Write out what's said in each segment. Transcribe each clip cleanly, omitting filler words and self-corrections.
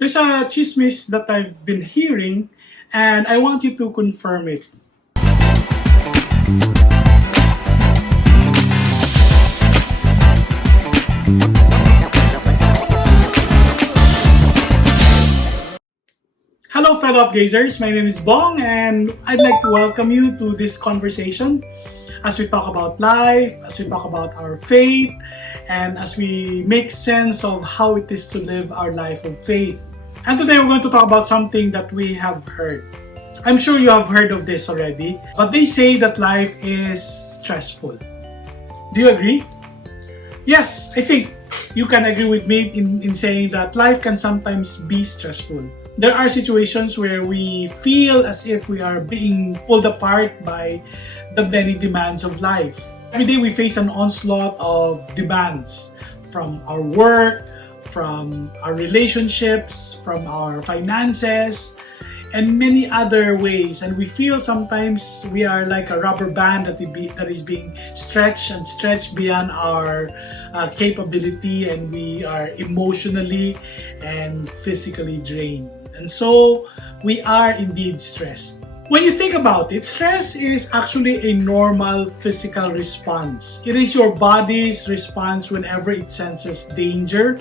There's a chismis that I've been hearing, and I want you to confirm it. Hello, fellow upgazers. My name is Bong, and I'd like to welcome you to this conversation as we talk about life, as we talk about our faith, and as we make sense of how it is to live our life of faith. And today we're going to talk about something that we have heard. I'm sure you have heard of this already, but they say that life is stressful. Do you agree? Yes, I think you can agree with me in saying that life can sometimes be stressful. There are situations where we feel as if we are being pulled apart by the many demands of life. Every day we face an onslaught of demands from our work, from our relationships, from our finances, and many other ways. And we feel sometimes we are like a rubber band that is being stretched and stretched beyond our capability, and we are emotionally and physically drained. And so we are indeed stressed. When you think about it, stress is actually a normal physical response. It is your body's response whenever it senses danger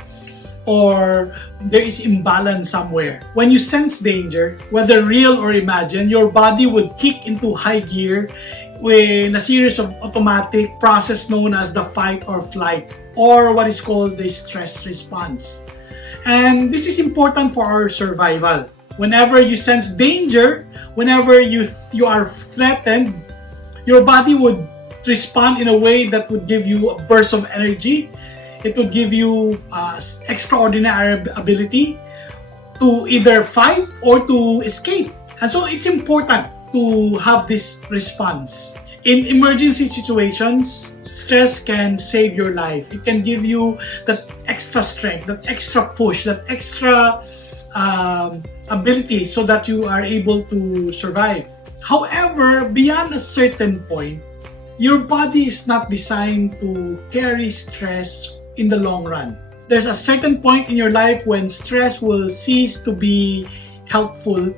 or there is imbalance somewhere. When you sense danger, whether real or imagined, your body would kick into high gear with a series of automatic process known as the fight or flight, or what is called the stress response. And this is important for our survival. Whenever you sense danger, whenever you are threatened, your body would respond in a way that would give you a burst of energy. It would give you extraordinary ability to either fight or to escape. And so it's important to have this response. In emergency situations, stress can save your life. It can give you that extra strength, that extra push, that extra ability so that you are able to survive. However, beyond a certain point, your body is not designed to carry stress in the long run. There's a certain point in your life when stress will cease to be helpful,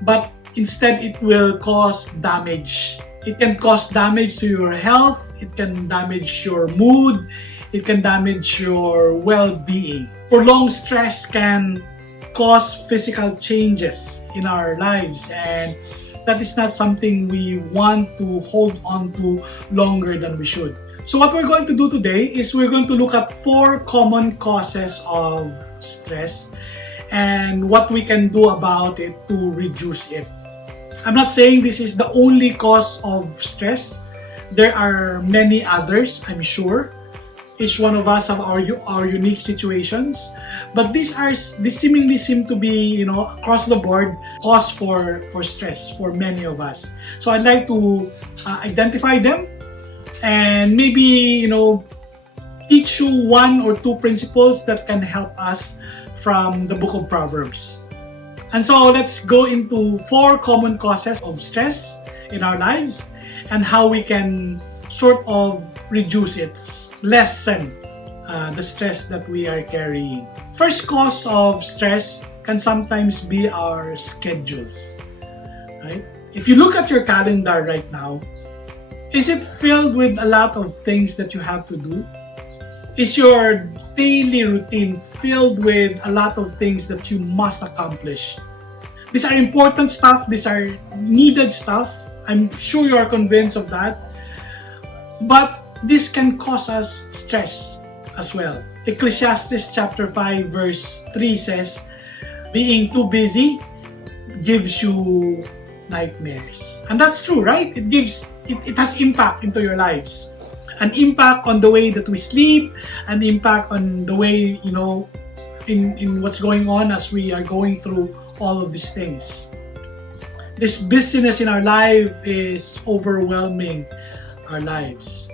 but instead it will cause damage. It can cause damage to your health, it can damage your mood, it can damage your well-being. Prolonged stress can cause physical changes in our lives, and that is not something we want to hold on to longer than we should. So what we're going to do today is we're going to look at 4 common causes of stress and what we can do about it to reduce it. I'm not saying this is the only cause of stress. There are many others, I'm sure. Each one of us have our unique situations, but these seemingly seem to be, across the board, cause for stress for many of us. So I'd like to identify them and maybe, teach you 1 or 2 principles that can help us from the book of Proverbs. And so let's go into 4 common causes of stress in our lives and how we can sort of reduce it, lessen the stress that we are carrying. First cause of stress can sometimes be our schedules, right? If you look at your calendar right now, is it filled with a lot of things that you have to do? Is your daily routine filled with a lot of things that you must accomplish? These are important stuff, these are needed stuff. I'm sure you are convinced of that. But this can cause us stress as well. Ecclesiastes chapter 5 verse 3 says, being too busy gives you nightmares. And that's true, right? It has impact into your lives. An impact on the way that we sleep, an impact on the way, in what's going on as we are going through all of these things. This busyness in our life is overwhelming our lives.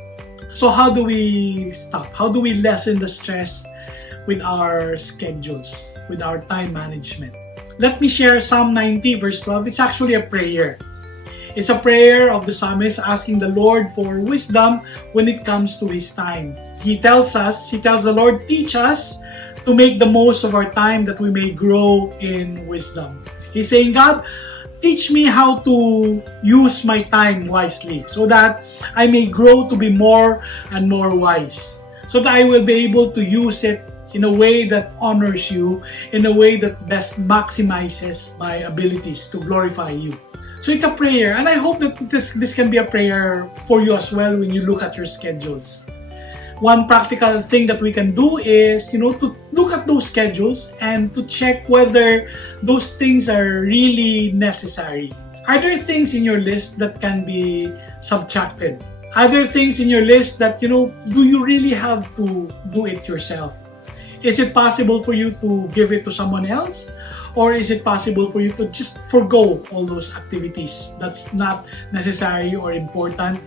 So how do we stop? How do we lessen the stress with our schedules, with our time management? Let me share Psalm 90 verse 12. It's actually a prayer. It's a prayer of the psalmist asking the Lord for wisdom when it comes to his time. He tells the Lord, teach us to make the most of our time that we may grow in wisdom. He's saying, God, teach me how to use my time wisely so that I may grow to be more and more wise. So that I will be able to use it in a way that honors you, in a way that best maximizes my abilities to glorify you. So it's a prayer, and I hope that this can be a prayer for you as well when you look at your schedules. One practical thing that we can do is, to look at those schedules and to check whether those things are really necessary. Are there things in your list that can be subtracted? Are there things in your list that, do you really have to do it yourself? Is it possible for you to give it to someone else? Or is it possible for you to just forgo all those activities that's not necessary or important,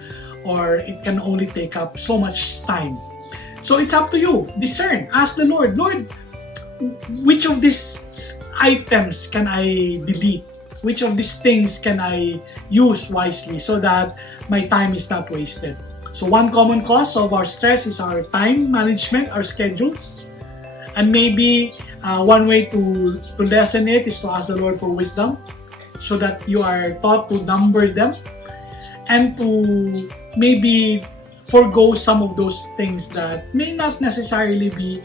or it can only take up so much time? So it's up to you. Discern. Ask the Lord, Lord, which of these items can I delete? Which of these things can I use wisely so that my time is not wasted? So one common cause of our stress is our time management, our schedules. And maybe one way to lessen it is to ask the Lord for wisdom so that you are taught to number them and to maybe forgo some of those things that may not necessarily be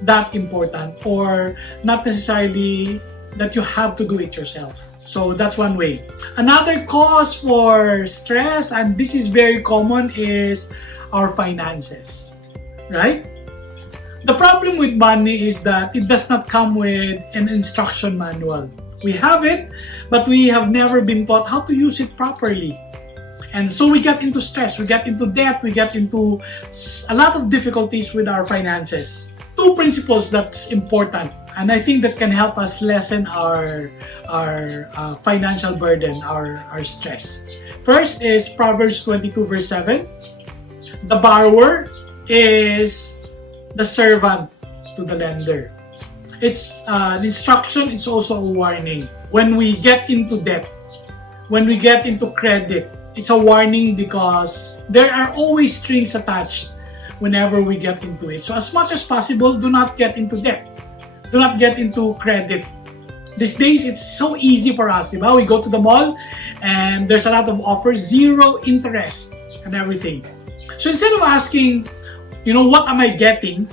that important or not necessarily that you have to do it yourself. So that's one way. Another cause for stress, and this is very common, is our finances, right? The problem with money is that it does not come with an instruction manual. We have it, but we have never been taught how to use it properly. And so we get into stress, we get into debt, we get into a lot of difficulties with our finances. Two principles that's important, and I think that can help us lessen our financial burden, our stress. First is Proverbs 22 verse 7. The borrower is the servant to the lender. It's an instruction, it's also a warning. When we get into debt, when we get into credit, it's a warning because there are always strings attached whenever we get into it. So as much as possible, do not get into debt. Do not get into credit. These days, it's so easy for us. We go to the mall and there's a lot of offers, zero interest and everything. So instead of asking, what am I getting?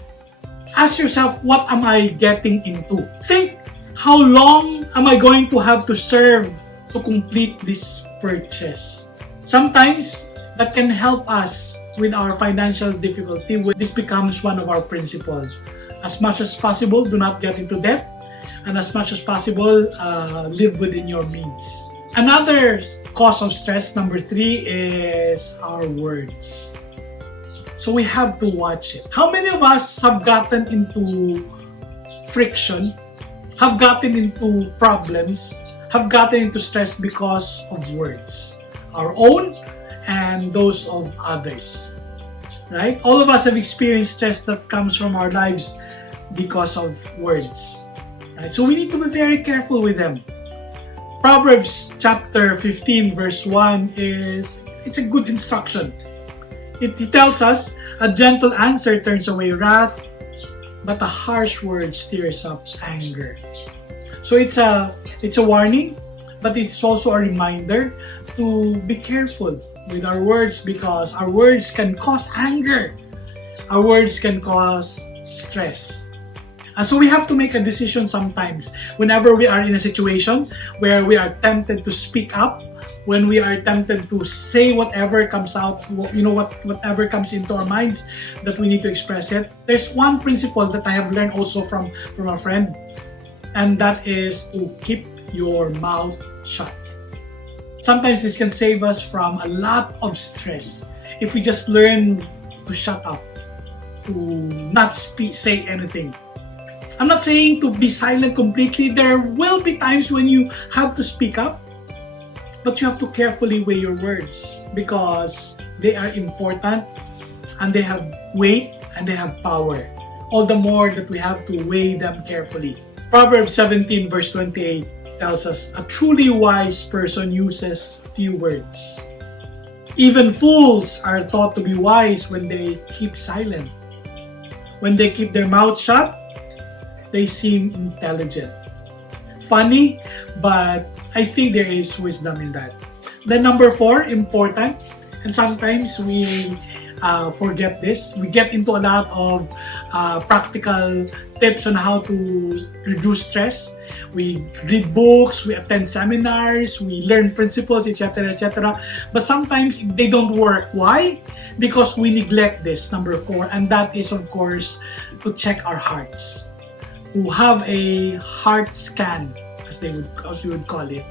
Ask yourself, what am I getting into? Think, how long am I going to have to serve to complete this purchase? Sometimes that can help us with our financial difficulty. This becomes one of our principles. As much as possible, do not get into debt. And as much as possible, live within your means. Another cause of stress, number 3, is our words. So we have to watch it. How many of us have gotten into friction, have gotten into problems, have gotten into stress because of words? Our own and those of others. Right? All of us have experienced stress that comes from our lives because of words. Right? So we need to be very careful with them. Proverbs chapter 15 verse 1 it's a good instruction. It tells us, a gentle answer turns away wrath, but a harsh word stirs up anger. So it's a warning, but it's also a reminder to be careful with our words because our words can cause anger. Our words can cause stress. And so we have to make a decision sometimes whenever we are in a situation where we are tempted to speak up, when we are tempted to say whatever comes out, whatever comes into our minds that we need to express it. There's one principle that I have learned also from a friend, and that is to keep your mouth shut. Sometimes this can save us from a lot of stress if we just learn to shut up, to not say anything. I'm not saying to be silent completely. There will be times when you have to speak up, but you have to carefully weigh your words because they are important and they have weight and they have power. All the more that we have to weigh them carefully. Proverbs 17 verse 28 tells us, a truly wise person uses few words. Even fools are thought to be wise when they keep silent. When they keep their mouth shut, they seem intelligent. Funny, but I think there is wisdom in that. Then number 4, important, and sometimes we forget this. We get into a lot of practical tips on how to reduce stress. We read books, we attend seminars, we learn principles, etc., etc. But sometimes they don't work. Why? Because we neglect this, number 4, and that is, of course, to check our hearts. To have a heart scan, as we would call it.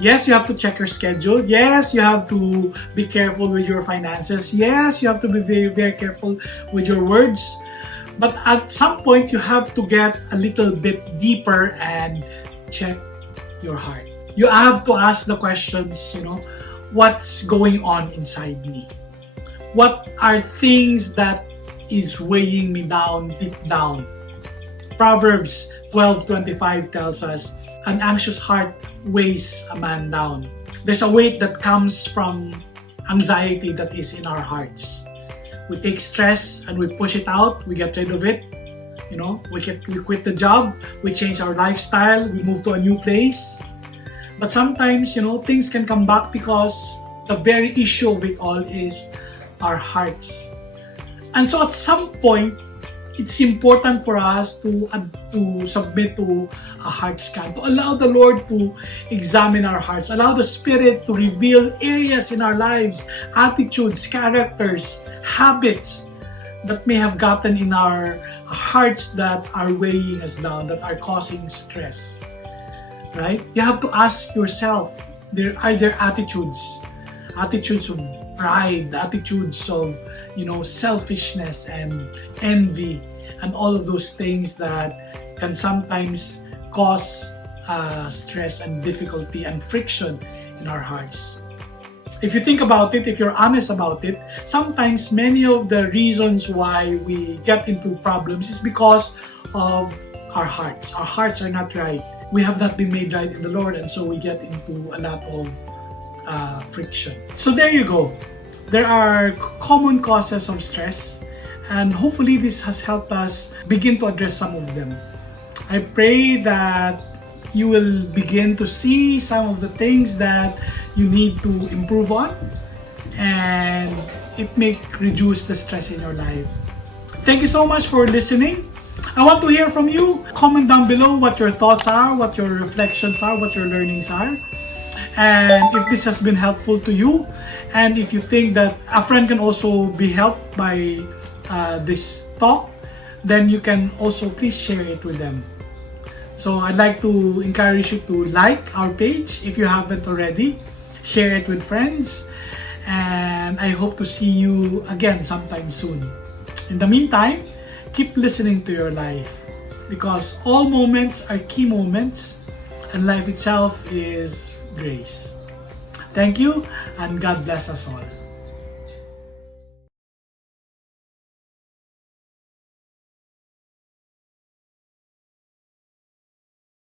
Yes, you have to check your schedule. Yes, you have to be careful with your finances. Yes, you have to be very, very careful with your words. But at some point, you have to get a little bit deeper and check your heart. You have to ask the questions, what's going on inside me? What are things that is weighing me down, deep down? Proverbs 12:25 tells us, an anxious heart weighs a man down. There's a weight that comes from anxiety that is in our hearts. We take stress and we push it out, we get rid of it. We quit the job, we change our lifestyle, we move to a new place. But sometimes, things can come back because the very issue of it all is our hearts. And so at some point, it's important for us to submit to a heart scan, to allow the Lord to examine our hearts, allow the Spirit to reveal areas in our lives, attitudes, characters, habits that may have gotten in our hearts that are weighing us down, that are causing stress. Right? You have to ask yourself, are there attitudes of pride, attitudes of selfishness and envy, and all of those things that can sometimes cause stress and difficulty and friction in our hearts. If you think about it, if you're honest about it, sometimes many of the reasons why we get into problems is because of our hearts. Our hearts are not right. We have not been made right in the Lord, and so we get into a lot of friction. So there you go. There are common causes of stress, and hopefully this has helped us begin to address some of them. I pray that you will begin to see some of the things that you need to improve on, and it may reduce the stress in your life. Thank you so much for listening. I want to hear from you. Comment down below what your thoughts are, what your reflections are, what your learnings are. And if this has been helpful to you, and if you think that a friend can also be helped by this talk, then you can also please share it with them. So I'd like to encourage you to like our page if you haven't already. Share it with friends, and I hope to see you again sometime soon. In the meantime, keep listening to your life, because all moments are key moments, and life itself is grace. Thank you, and God bless us all.